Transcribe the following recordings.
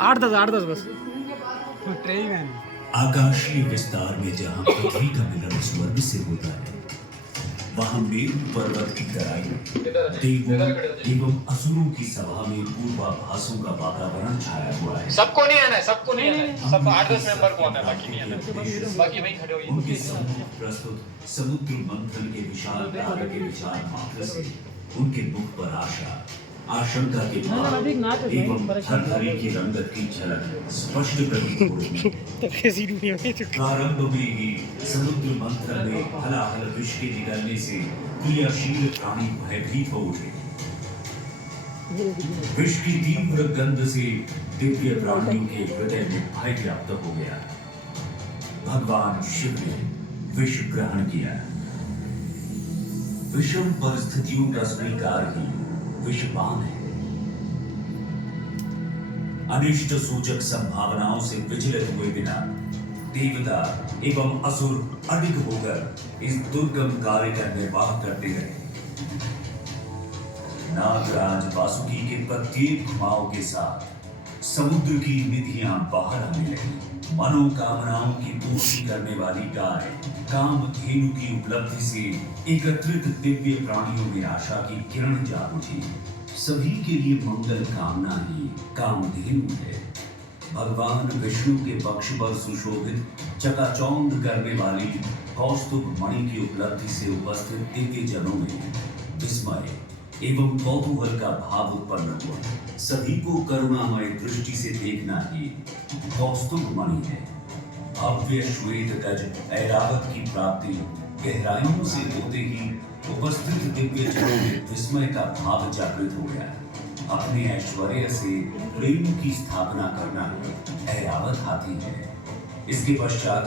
आठ दस bus train है। आकाशीय विस्तार में जहां पृथ्वी का मिलन स्वर्ग से होता है, वहां मेरु पर्वत की तराई देवों एवं असुरों की सभा में पूर्वाभासों का वातावरण छाया हुआ है। सबको नहीं आना है, सबको नहीं आना है, सब 8-10 मेंबर को आना है, बाकी नहीं आना है, बाकी वहीं खड़े होइए। उनके सम्मुख प्रस्तुत समुद्र मंथन के विशाल तार के विचार मात्र से उनके मुख पर आशा, आशंका के भाव एवं हर की रंगत की झलक स्पष्ट प्रतीत हो रही है। प्रारंभ में ही समुद्र मंथन में हलाहल विष के निकलने से क्रियाशील प्राणी भयभीत हो उठे। विष की तीव्र गंध से दिव्य प्राणियों के हृदय में भय व्याप्त हो गया। भगवान शिव ने विष ग्रहण किया। विषम परिस्थितियों का स्वीकार ही विषपान है। अनिष्ट सूचक संभावनाओं से विचलित हुए बिना देवता एवं असुर अडिग होकर इस दुर्गम कार्य का निर्वाह करते रहे। नागराज वासुकी के प्रत्येक घुमाव के साथ समुद्र की निधियां बाहर आने लगी। मनोकामनाओं की पूर्ति करने वाली गाय कामधेनु की उपलब्धि से एकत्रित दिव्य प्राणियों में आशा की किरण जाग उठी। सभी के लिए मंगल कामना ही कामधेनु है। भगवान विष्णु के पक्ष पर सुशोभित चकाचौंध करने वाली कौस्तुभ मणि की उपलब्धि से उपस्थित दिव्य जनों में विस्मय एवं कौतूहल का भाव उत्पन्न हुआ। सभी को करुणामय दृष्टि से देखना ही कौस्तुभ मणि है। भव्य श्वेत गज ऐरावत की प्राप्ति गहराइयों से होते ही उपस्थित दिव्य जनों में विस्मय का भाव जागृत हो गया। अपने ऐश्वर्य से प्रेम की स्थापना करना ऐरावत हाथी है। इसके पश्चात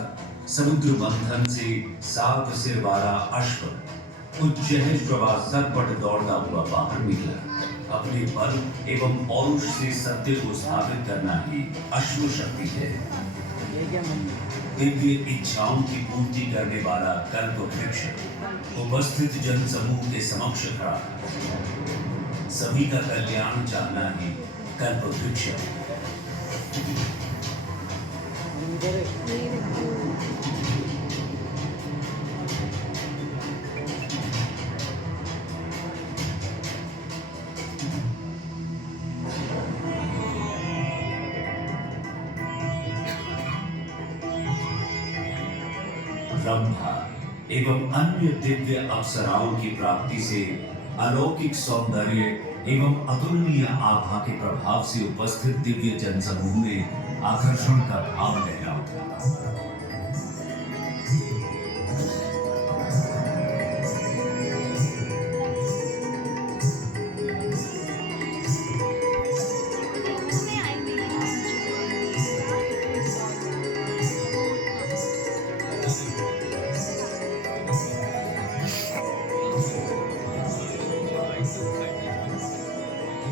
समुद्र मंथन से 7 सिर वाला अश्व उज्जैन प्रभा सरपट दौड़ता हुआ बाहर निकला। अपने बल एवं पौरुष से सत्य को स्थापित करना ही अश्व शक्ति है। दिव्य इच्छाओं की पूर्ति करने वाला कल्प वृक्ष उपस्थित जन समूह के समक्ष खड़ा। सभी का कल्याण चाहना ही कल्प वृक्ष है। ब्रह्मा एवं अन्य दिव्य अप्सराओं की प्राप्ति से अलौकिक सौंदर्य एवं अतुलनीय आभा के प्रभाव से उपस्थित दिव्य जनसमूह में आकर्षण का भाव लहरा उठा।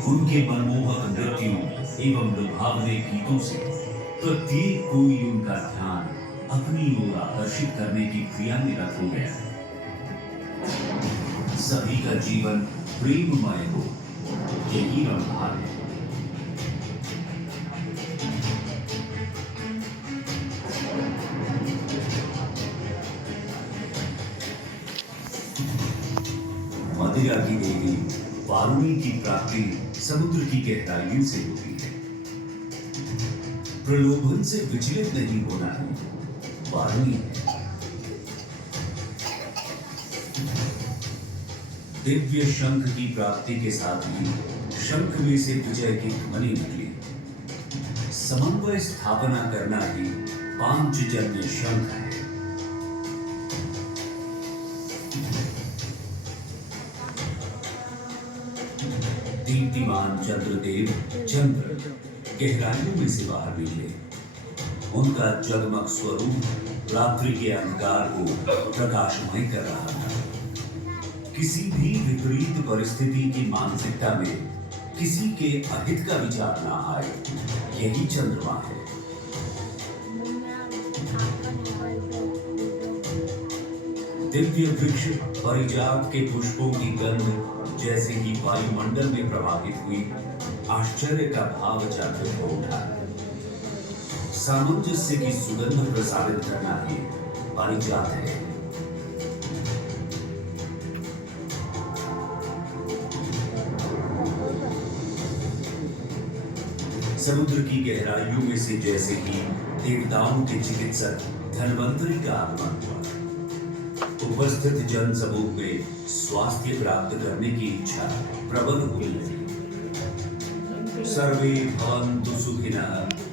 उनके मनमोहक नृत्यों एवं लुभावने गीतों से प्रत्येक कोई उनका ध्यान अपनी ओर आकर्षित करने की क्रिया में रत हो गया। सभी का जीवन प्रेममय हो, यही रंगभार है। मदिरा की देवी वारुणी की प्राप्ति समुद्र की गहराइयों से होती है। प्रलोभन से विचलित नहीं होना है वारुणी है। दिव्य शंख की प्राप्ति के साथ ही शंख में से विजय की ध्वनि निकली। समन्वय स्थापना करना ही पांचजन्य शंख है। दीप्तिमान चंद्रदेव चंद्र गहराइयों में से बाहर निकले। उनका जगमग स्वरूप रात्रि के अंधकार को प्रकाशमय कर रहा था। किसी भी विपरीत परिस्थिति की मानसिकता में किसी के अहित का विचार ना आए, यही चंद्रमा है। दिव्य वृक्ष परिजात के पुष्पों की गंध जैसे कि वायुमंडल में प्रवाहित हुई आश्चर्य का भाव जागृत हो उठा। सामंजस्य की सुगंध प्रसारित करना ही पारिजात है। समुद्र की गहराइयों में से जैसे कि देवताओं के चिकित्सक धन्वंतरी का आगमन हुआ। उपस्थित जन समूह में स्वास्थ्य प्राप्त करने की इच्छा प्रबल हुई। सर्वे भवन्तु सुखिनः